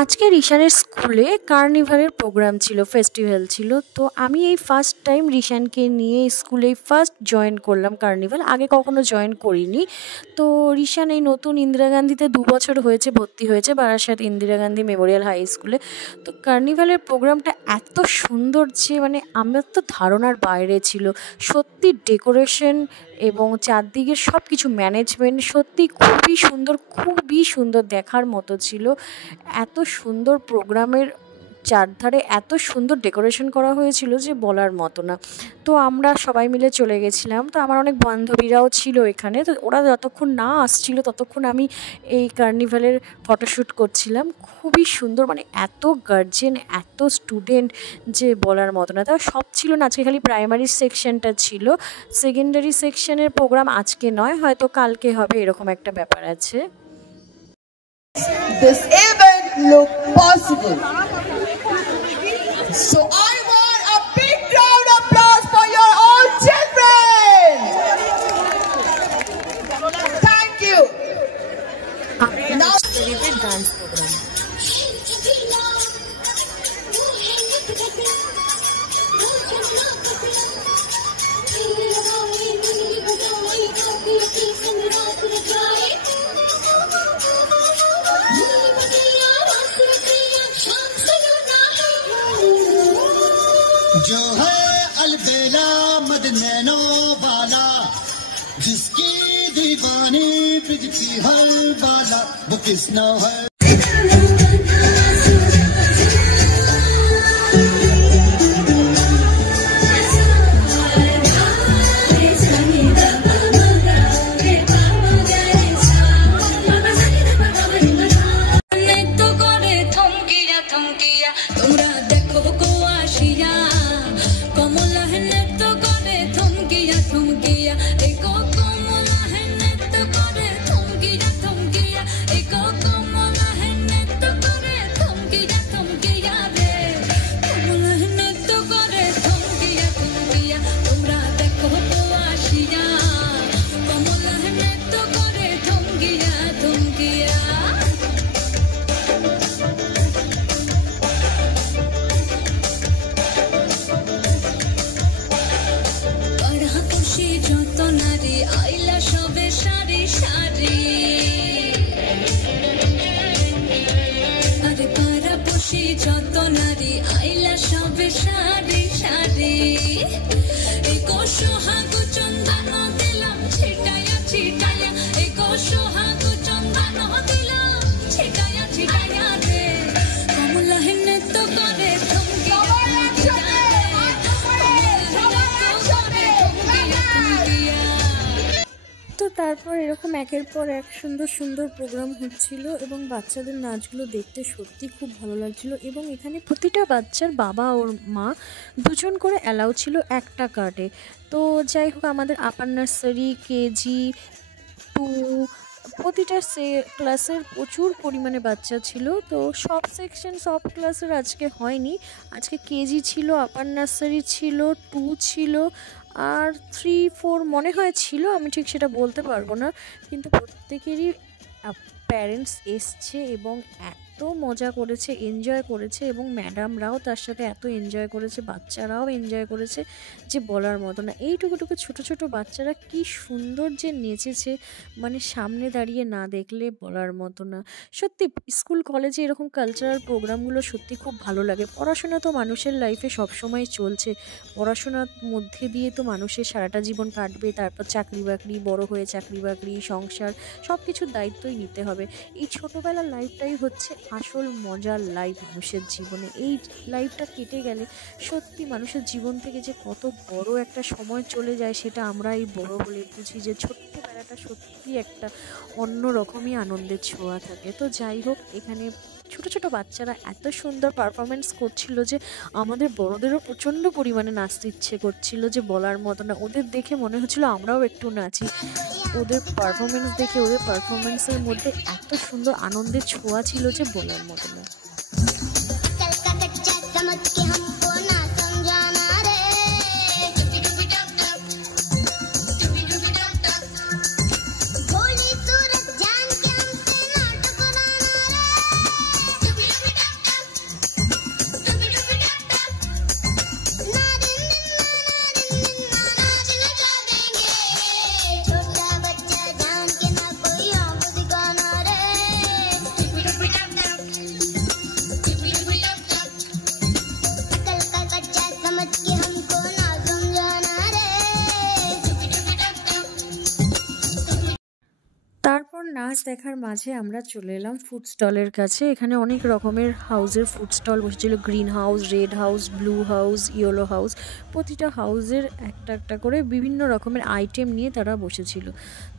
আজকে রিশানের স্কুলে কার্নিভালের প্রোগ্রাম ছিল, ফেস্টিভ্যাল ছিল। তো আমি এই ফার্স্ট টাইম রিশানকে নিয়ে স্কুলে ফার্স্ট জয়েন করলাম কার্নিভাল, আগে কখনো জয়েন করিনি। তো রিশান এই নতুন ইন্দিরা গান্ধীতে 2 বছর হয়েছে ভর্তি হয়েছে, বারাসাত ইন্দিরা গান্ধী মেমোরিয়াল হাই স্কুলে। তো কার্নিভালের প্রোগ্রামটা এত সুন্দর যে মানে আমার তো ধারণার বাইরে ছিল। সত্যি ডেকোরেশন এবং চারদিকের সব কিছু ম্যানেজমেন্ট সত্যি খুবই সুন্দর দেখার মতো ছিল। এত সুন্দর প্রোগ্রামের চারধারে এত সুন্দর ডেকোরেশন করা হয়েছিল যে বলার মতো না। তো আমরা সবাই মিলে চলে গেছিলাম। তো আমার অনেক বান্ধবীরাও ছিল এখানে। তো ওরা যতক্ষণ না আসছিল ততক্ষণ আমি এই কার্নিভালের ফটোশ্যুট করছিলাম। খুবই সুন্দর, মানে এত গার্জেন, এত স্টুডেন্ট যে বলার মতো না। তাও সব ছিল না, আজকে খালি প্রাইমারি সেকশনটা ছিল। সেকেন্ডারি সেকশনের প্রোগ্রাম আজকে নয়, হয়তো কালকে হবে, এরকম একটা ব্যাপার আছে। This event look possible. So I want a big round of applause for your all children. Thank you. Now dance program. जो है अलबेला मदनैनो वाला, जिसकी दीवानी ब्रिज की हर बाला, वो किसना है। তারপর এরকম একের পর এক সুন্দর সুন্দর প্রোগ্রাম হচ্ছিল এবং বাচ্চাদের নাচগুলো দেখতে সত্যি খুব ভালো লাগছিল। এবং এখানে প্রতিটা বাচ্চার বাবা ওর মা দুজন করে অ্যালাউ ছিল একটা কার্ডে। তো যাই হোক, আমাদের আপার নার্সারি, কেজি 2 প্রতিটা ক্লাসের প্রচুর পরিমাণে বাচ্চা ছিল। তো সব সেকশন সব ক্লাসের আজকে হয়নি। আজকে কেজি ছিল, আপার নার্সারি ছিল, 2 ছিল, আর 3, 4 মনে হয় ছিল, আমি ঠিক সেটা বলতে পারবো না। কিন্তু প্রত্যেকেরই প্যারেন্টস এসছে এবং এত মজা করেছে, এনজয় করেছে, এবং ম্যাডামরাও তার সাথে এত এনজয় করেছে, বাচ্চারাও এনজয় করেছে যে বলার মতো না। এইটুকু ছোট ছোট বাচ্চারা কি সুন্দর যে নেচেছে, মানে সামনে দাঁড়িয়ে না দেখলে বলার মতো না। সত্যি স্কুল কলেজে এরকম কালচারাল প্রোগ্রামগুলো সত্যি খুব ভালো লাগে। পড়াশোনা তো মানুষের লাইফে সবসময় চলছে, পড়াশোনার মধ্যে দিয়ে তো মানুষের সারাটা জীবন কাটবে, তারপর চাকরি বাকরি, বড় হয়ে চাকরি বাকরি, সংসার, সব কিছুর দায়িত্বই নিতে হবে। এই ছোটোবেলার লাইফটাই হচ্ছে আসল মজার লাইফ মানুষের জীবনে। এই লাইফটা কেটে গেলে সত্যি মানুষের জীবন থেকে যে কত বড় একটা সময় চলে যায় সেটা আমরা এই বড় হলে বুঝি, যে ছোট্টবেলাটা সত্যি একটা অন্য রকমই আনন্দের ছোঁয়া থাকে। তো যাই হোক, এখানে ছোট ছোট বাচ্চারা এত সুন্দর পারফরমেন্স করছিল যে আমাদের বড়দেরও প্রচণ্ড পরিমাণে নাচতে ইচ্ছে করছিল যে বলার মতো না। ওদের দেখে মনে হচ্ছিল আমরাও একটু নাচি। ওদের পারফরমেন্স দেখে, ওদের পারফরমেন্সের মধ্যে এত সুন্দর আনন্দের ছোঁয়া ছিল যে বলার মতো না। দেখার মাঝে আমরা চলে এলাম ফুড স্টলের কাছে। এখানে অনেক রকমের হাউসের ফুড স্টল বসেছিল, green house, red house, blue house, yellow house. প্রতিটা হাউসের একটা একটা করে বিভিন্ন রকমের আইটেম নিয়ে তারা বসেছিল।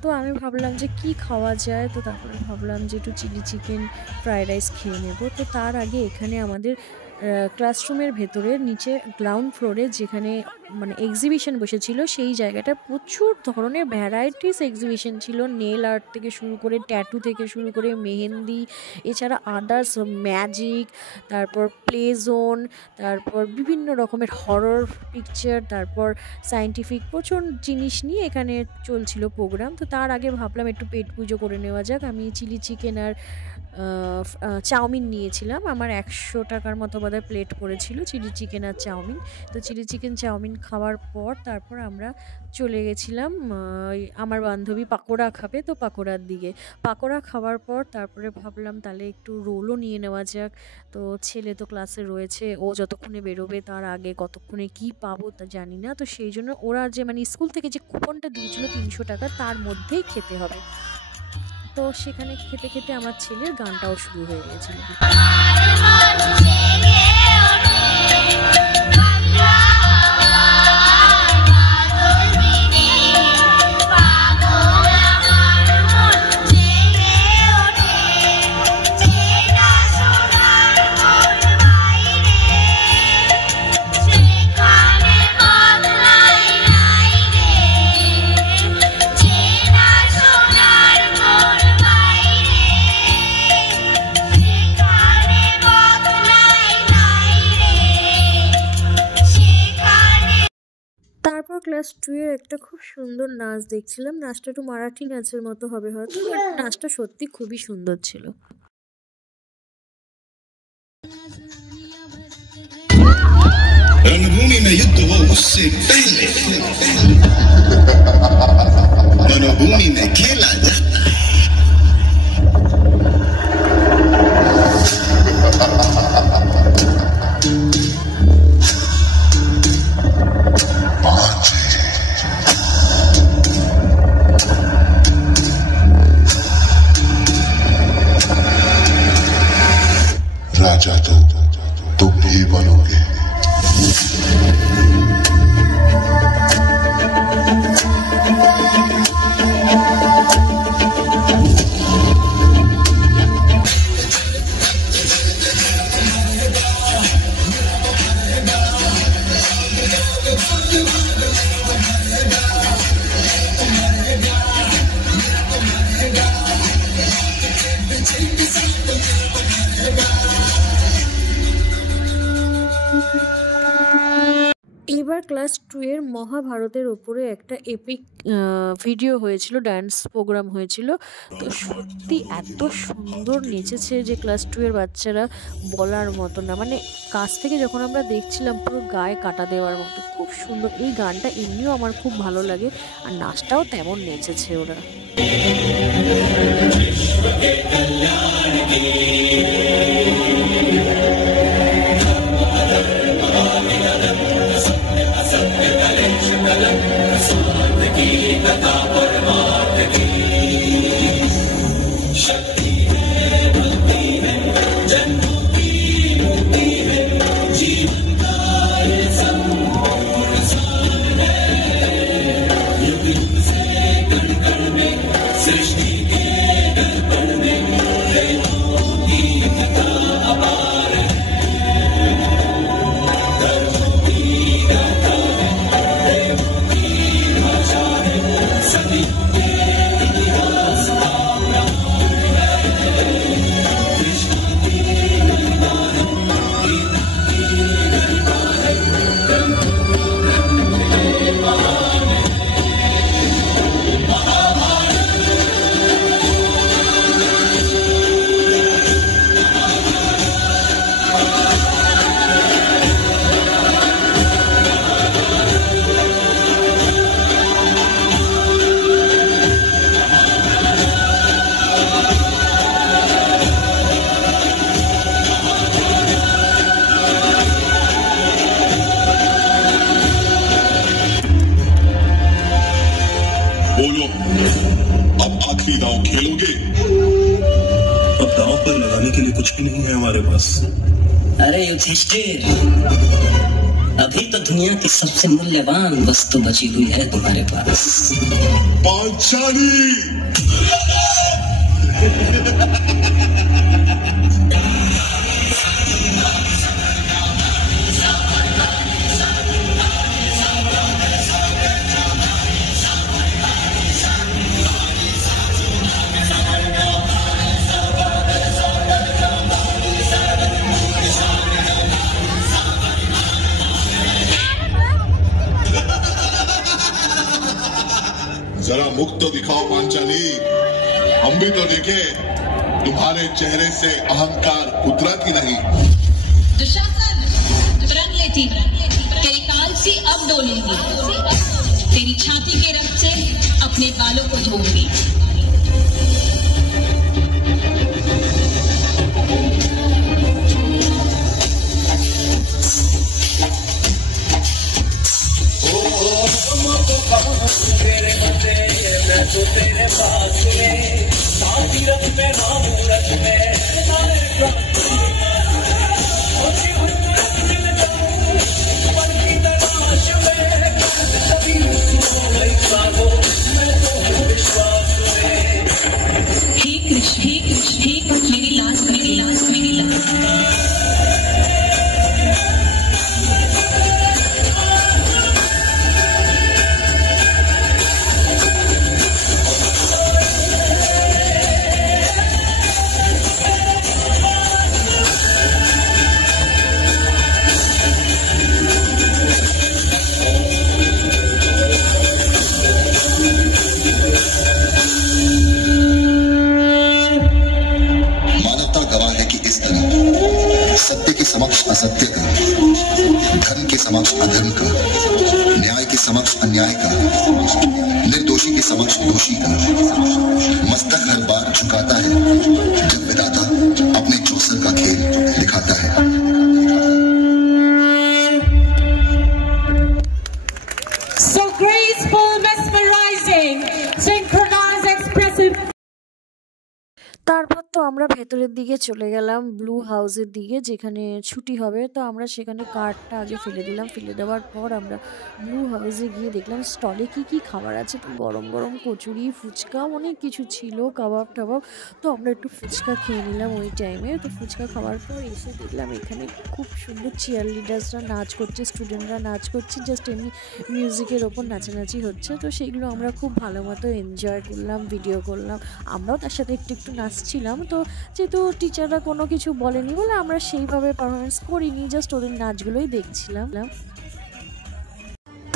তো আমি ভাবলাম যে কি খাওয়া যায়, তো তারপরে ভাবলাম যে একটু চিলি চিকেন ফ্রাইড রাইস খেয়ে নেব। তো তার আগে এখানে আমাদের ক্লাসরুমের ভেতরে নিচে গ্রাউন্ড ফ্লোরে যেখানে মানে এক্সিবিশন বসেছিল, সেই জায়গাটা প্রচুর ধরনের ভ্যারাইটিস এক্সিবিশন ছিল। নেল আর্ট থেকে শুরু করে, ট্যাটু থেকে শুরু করে, মেহেন্দি, এছাড়া আদার্স ম্যাজিক, তারপর প্লে জোন, তারপর বিভিন্ন রকমের হরর পিকচার, তারপর সায়েন্টিফিক প্রচুর জিনিস নিয়ে এখানে চলছিল প্রোগ্রাম। তো তার আগে ভাবলাম একটু পেট পুজো করে নেওয়া যাক। আমি চিলি চিকেন আর চাউমিন নিয়েছিলাম। আমার 100 টাকার মতো বোধহয় প্লেট পড়েছিল চিলি চিকেন আর চাউমিন। তো চিলি চিকেন চাউমিন খাওয়ার পর তারপর আমরা চলে গেছিলাম, আমার বান্ধবী পাকোড়া খাবে, তো পাকোড়ার দিকে। পাকোড়া খাওয়ার পর তারপরে ভাবলাম তাহলে একটু রোলও নিয়ে নেওয়া যাক। তো ছেলে তো ক্লাসে রয়েছে, ও যতক্ষণে বেরোবে তার আগে কতক্ষণে কি পাবো তা জানি না। তো সেই জন্য ওরা যে মানে স্কুল থেকে যে কুপনটা দিয়েছিল 300 টাকা, তার মধ্যেই খেতে হবে। তো সেখানে খেতে খেতে আমার ছেলের গানটাও শুরু হয়ে গেছিল। তারপর ক্লাস 2 এর একটা খুব সুন্দর নাচ দেখছিলাম। নাচটা একটু মারাঠি নাচের মতো হবে হয়তো, বাট নাচটা সত্যি খুবই সুন্দর ছিল। रणभूमि में युद्ध हो उससे पहले मनोभूमि में खेला जाता है। राजा तो तुम ही बनोगे। এবার ক্লাস 2 এর মহাভারতের ওপরে একটা এপিক ভিডিও হয়েছিল, ডান্স প্রোগ্রাম হয়েছিল। তো সত্যি এত সুন্দর নেচেছে যে ক্লাস 2 এর বাচ্চারা বলার মতো না। মানে কাছ থেকে যখন আমরা দেখছিলাম পুরো গায়ে কাটা দেওয়ার মতো, খুব সুন্দর। এই গানটা এমনিও আমার খুব ভালো লাগে, আর নাচটাও তেমন নেচেছে ওরা। सृष्टि के दर्पण में लगाने के लिए कुछ भी नहीं है हमारे पास। अरे युधिष्ठिर, अभी तो दुनिया की सबसे मूल्यवान वस्तु बची हुई है तुम्हारे पास, पांचाली। जरा मुख तो दिखाओ पांचाली, हम भी तो देखे तुम्हारे चेहरे से अहंकार उतरा कि नहीं। दुशासन, प्रण लेती, तेरी कालसी अब डोलेगी, तेरी छाती के रक्त से अपने बालों को धोऊंगी। तेरे बंदे मैं तो तेरे पास में तीरथ में रामूरत में हे कृष्ण, हे कृष्ण, हे मेरी लाज, मेरी लाज, मेरी लाज। सत्य के समक्ष असत्य का, धर्म के समक्ष अधर्म का, न्याय के समक्ष अन्याय का, निर्दोषी के समक्ष दोषी का मस्तक हर बार झुकाता है जब विधाता अपने चौसर का खेल दिखाता है। So graceful, mesmerizing, synchronized, expressive. তারপর তো আমরা ভেতরের দিকে চলে গেলাম ব্লু হাউসের দিকে, যেখানে ছুটি হবে। তো আমরা সেখানে কার্ডটা আগে ফেলে দিলাম, ফেলে দেওয়ার পর আমরা ব্লু হাউসে গিয়ে দেখলাম স্টলে কি কি খাবার আছে। তো গরম গরম কচুরি, ফুচকা, অনেক কিছু ছিল, কাবাব টাবাব। তো আমরা একটু ফুচকা খেয়ে নিলাম ওই টাইমে। তো ফুচকা খাওয়ার পর এসে দেখলাম এখানে খুব সুন্দর চিয়ার লিডার্সরা নাচ করছে, স্টুডেন্টরা নাচ করছে, জাস্ট এমনি মিউজিকের ওপর নাচানাচি হচ্ছে। তো সেইগুলো আমরা খুব ভালো মতো এনজয় করলাম, ভিডিও করলাম, আমরাও তার সাথে একটু একটু নাচছিলাম। তো যেহেতু টিচাররা কোনো কিছু বলেনি বলে আমরা সেইভাবে পারফরমেন্স করিনি, জাস্ট ওদের নাচগুলোই দেখছিলাম।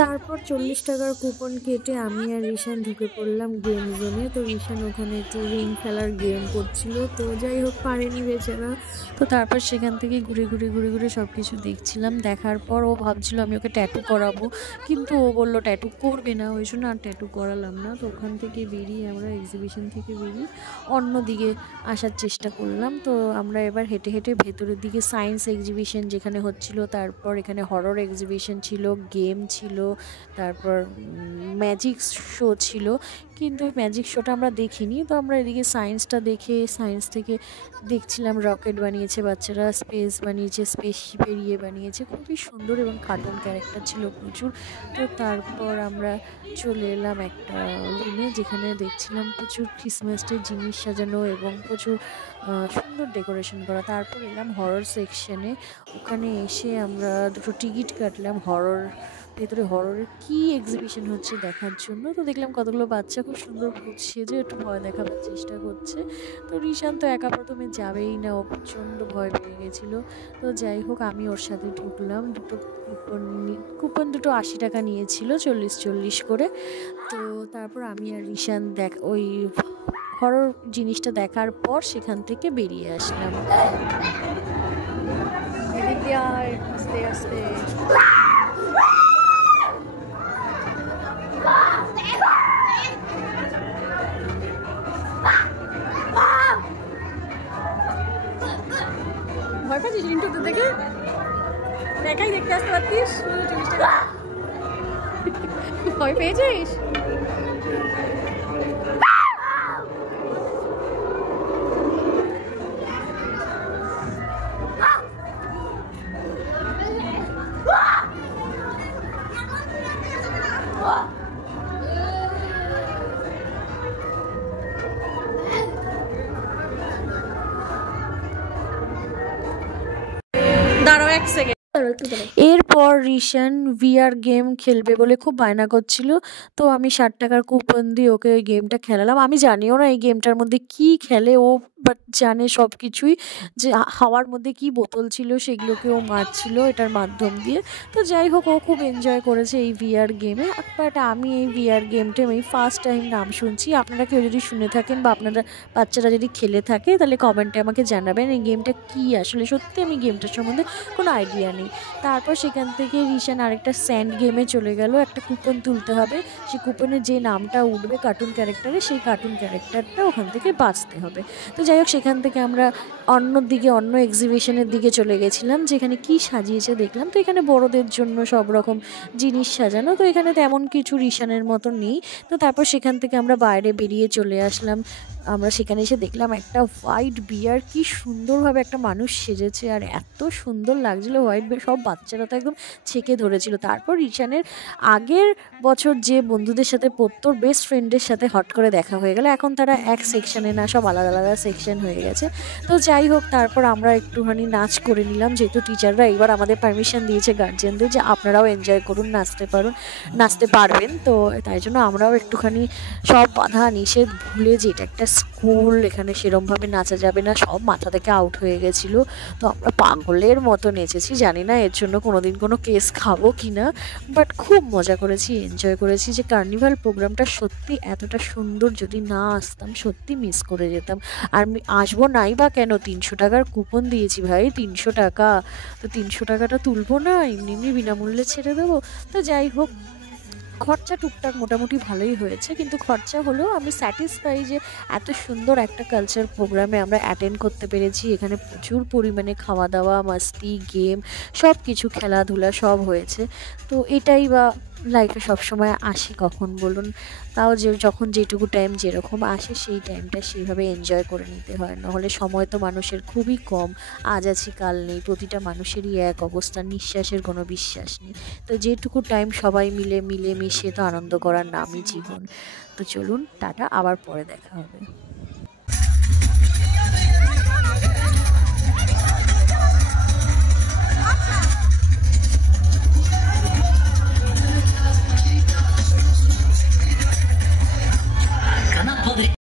তারপর 40 টাকার কুপন কেটে আমি আর রিশান ঢুকে পড়লাম গেম জোনে। তো রিশান ওখানে একটু রিং খেলার গেম করছিল, তো যাই হোক পারেনি বেচারা। তো তারপর সেখান থেকে ঘুরে ঘুরে ঘুরে ঘুরে সব কিছু দেখছিলাম। দেখার পর ও ভাবছিল আমি ওকে ট্যাটু করাবো, কিন্তু ও বললো ট্যাটু করবে না, ওই জন্য আর ট্যাটু করালাম না। তো ওখান থেকে বেরিয়ে আমরা এক্সিবিশন থেকে বেরিয়ে অন্য দিকে আসার চেষ্টা করলাম। তো আমরা এবার হেঁটে হেঁটে ভেতরের দিকে সায়েন্স এক্সিবিশন যেখানে হচ্ছিল, তারপর এখানে হরর এক্সিবিশন ছিল, গেম ছিল, তারপর ম্যাজিক শো ছিল, কিন্তু ম্যাজিক শোটা আমরা দেখিনি। তো আমরা এদিকে সায়েন্সটা দেখে সায়েন্স থেকে দেখছিলাম রকেট বানিয়েছে বাচ্চারা, স্পেস বানিয়েছে, স্পেসশিপের বানিয়েছে, খুবই সুন্দর এবং কার্টুন ক্যারেক্টার ছিল প্রচুর। তো তারপর আমরা চলে এলাম একটা রুমে যেখানে দেখছিলাম প্রচুর ক্রিসমাস ডে জিনিস সাজানো এবং প্রচুর সুন্দর ডেকোরেশন করা। তারপর এলাম হরর সেকশনে, ওখানে এসে আমরা দুটো টিকিট কাটলাম হরর ভেতরে হররের কী এক্সিবিশন হচ্ছে দেখার জন্য। তো দেখলাম কতগুলো বাচ্চা খুব সুন্দর ভূত সেজে একটু ভয় দেখাবার চেষ্টা করছে। তো রিশান তো একা প্রথমে যাবেই না, ও প্রচণ্ড ভয় পেয়ে গেছিলো। তো যাই হোক আমি ওর সাথে ঢুকলাম, দুটো কুপন দুটো 80 টাকা নিয়েছিল, 40 করে। তো তারপর আমি আর রিশান ওই হরর জিনিসটা দেখার পর সেখান থেকে বেরিয়ে আসলাম। আস্তে আস্তে ভয় পাচ্ছিস রিন্টু? তো দেখে একাই দেখতে আসতে পারতিস, ভয় পেয়েছিস? এক সেকেন্ড। এরপর রিশান ভিআর গেম খেলবে বলে খুব বায়না করছিল, তো আমি 60 টাকার কুপন দিয়ে ওকে ওই গেমটা খেলালাম। আমি জানিও না এই গেমটার মধ্যে কি খেলে ও, বাট জানে সব কিছুই, যে হাওয়ার মধ্যে কি বোতল ছিল সেগুলোকে ও মারছিল এটার মাধ্যম দিয়ে। তো যাই হোক, ও খুব এনজয় করেছে এই ভিআর গেমে। বাট আমি এই ভিআর গেমটা আমি ফার্স্ট টাইম নাম শুনছি। আপনারা কেউ যদি শুনে থাকেন বা আপনারা বাচ্চারা যদি খেলে থাকে তাহলে কমেন্টে আমাকে জানাবেন এই গেমটা কি। আসলে সত্যি আমি গেমটার সম্বন্ধে কোনো আইডিয়া নেই। তারপর সেখান থেকে রিশান আরেকটা স্যান্ড গেমে চলে গেল। একটা কুপন তুলতে হবে, সেই কুপনে যে নামটা উঠবে কার্টুন ক্যারেক্টারে, সেই কার্টুন ক্যারেক্টারটা ওখান থেকে বাঁচতে হবে। তো যাই হোক, সেখান থেকে আমরা অন্য এক্সিবিশনের দিকে চলে গেছিলাম, যেখানে কি সাজিয়েছে দেখলাম। তো এখানে বড়দের জন্য সব রকম জিনিস সাজানো, তো এখানে তেমন কিছু রিশানের মতো নেই। তো তারপর সেখান থেকে আমরা বাইরে বেরিয়ে চলে আসলাম। আমরা সেখানে এসে দেখলাম একটা হোয়াইট বিয়ার, কি সুন্দরভাবে একটা মানুষ সেজেছে আর এত সুন্দর লাগছিল হোয়াইট বিয়ার। সব বাচ্চারা তো একদম ছেঁকে ধরেছিল। তারপর রিশানের আগের বছর যে বন্ধুদের সাথে পড়তো, বেস্ট ফ্রেন্ডের সাথে হট করে দেখা হয়ে গেল। এখন তারা এক সেকশনে না, সব আলাদা আলাদা সেকশন হয়ে গেছে। তো যাই হোক, তারপর আমরা একটুখানি নাচ করে নিলাম, যেহেতু টিচাররা এবার আমাদের পারমিশন দিয়েছে গার্জিয়ানদের যে আপনারাও এনজয় করুন, নাচতে পারবেন। তো তাই জন্য আমরাও একটুখানি সব বাধা নিষেধ ভুলে, যে এটা একটা স্কুল, এখানে সেরমভাবে নাচা যাবে না, সব মাথা থেকে আউট হয়ে গেছিলো। তো আমরা পাগলের মতো নেচেছি। জানি না এর জন্য কোনোদিন কোনো কেস খাবো কি না, বাট খুব মজা করেছি, এনজয় করেছি। যে কার্নিভাল প্রোগ্রামটা সত্যি এতটা সুন্দর, যদি না আসতাম সত্যি মিস করে যেতাম। আর আমি আসবো নাই বা কেন, 300 টাকার কুপন দিয়েছি ভাই, 300 টাকা। তো 300 টাকাটা তুলবো না, এমনি বিনামূল্যে ছেড়ে দেবো। তো যাই হোক, খরচা টুকটাক মোটামুটি ভালোই হয়েছে, কিন্তু খরচা হলেও আমি স্যাটিসফাই যে এত সুন্দর একটা কালচার প্রোগ্রামে আমরা অ্যাটেন্ড করতে পেরেছি। এখানে প্রচুর পরিমাণে খাওয়া দাওয়া, মাস্তি, গেম, সব কিছু, খেলাধুলা সব হয়েছে। তো এটাই বা লাইফে সবসময় আসে কখন বলুন, তাও যে যখন যেটুকু টাইম যেরকম আসে সেই টাইমটা সেইভাবে এনজয় করে নিতে হয়। নাহলে সময় তো মানুষের খুবই কম, আজ আছি কাল নেই, প্রতিটা মানুষেরই এক অবস্থা, নিঃশ্বাসের কোনো বিশ্বাস নেই। তো যেটুকু টাইম সবাই মিলে মিশে তো আনন্দ করার নামই জীবন। তো চলুন, টাটা, আবার পরে দেখা হবে।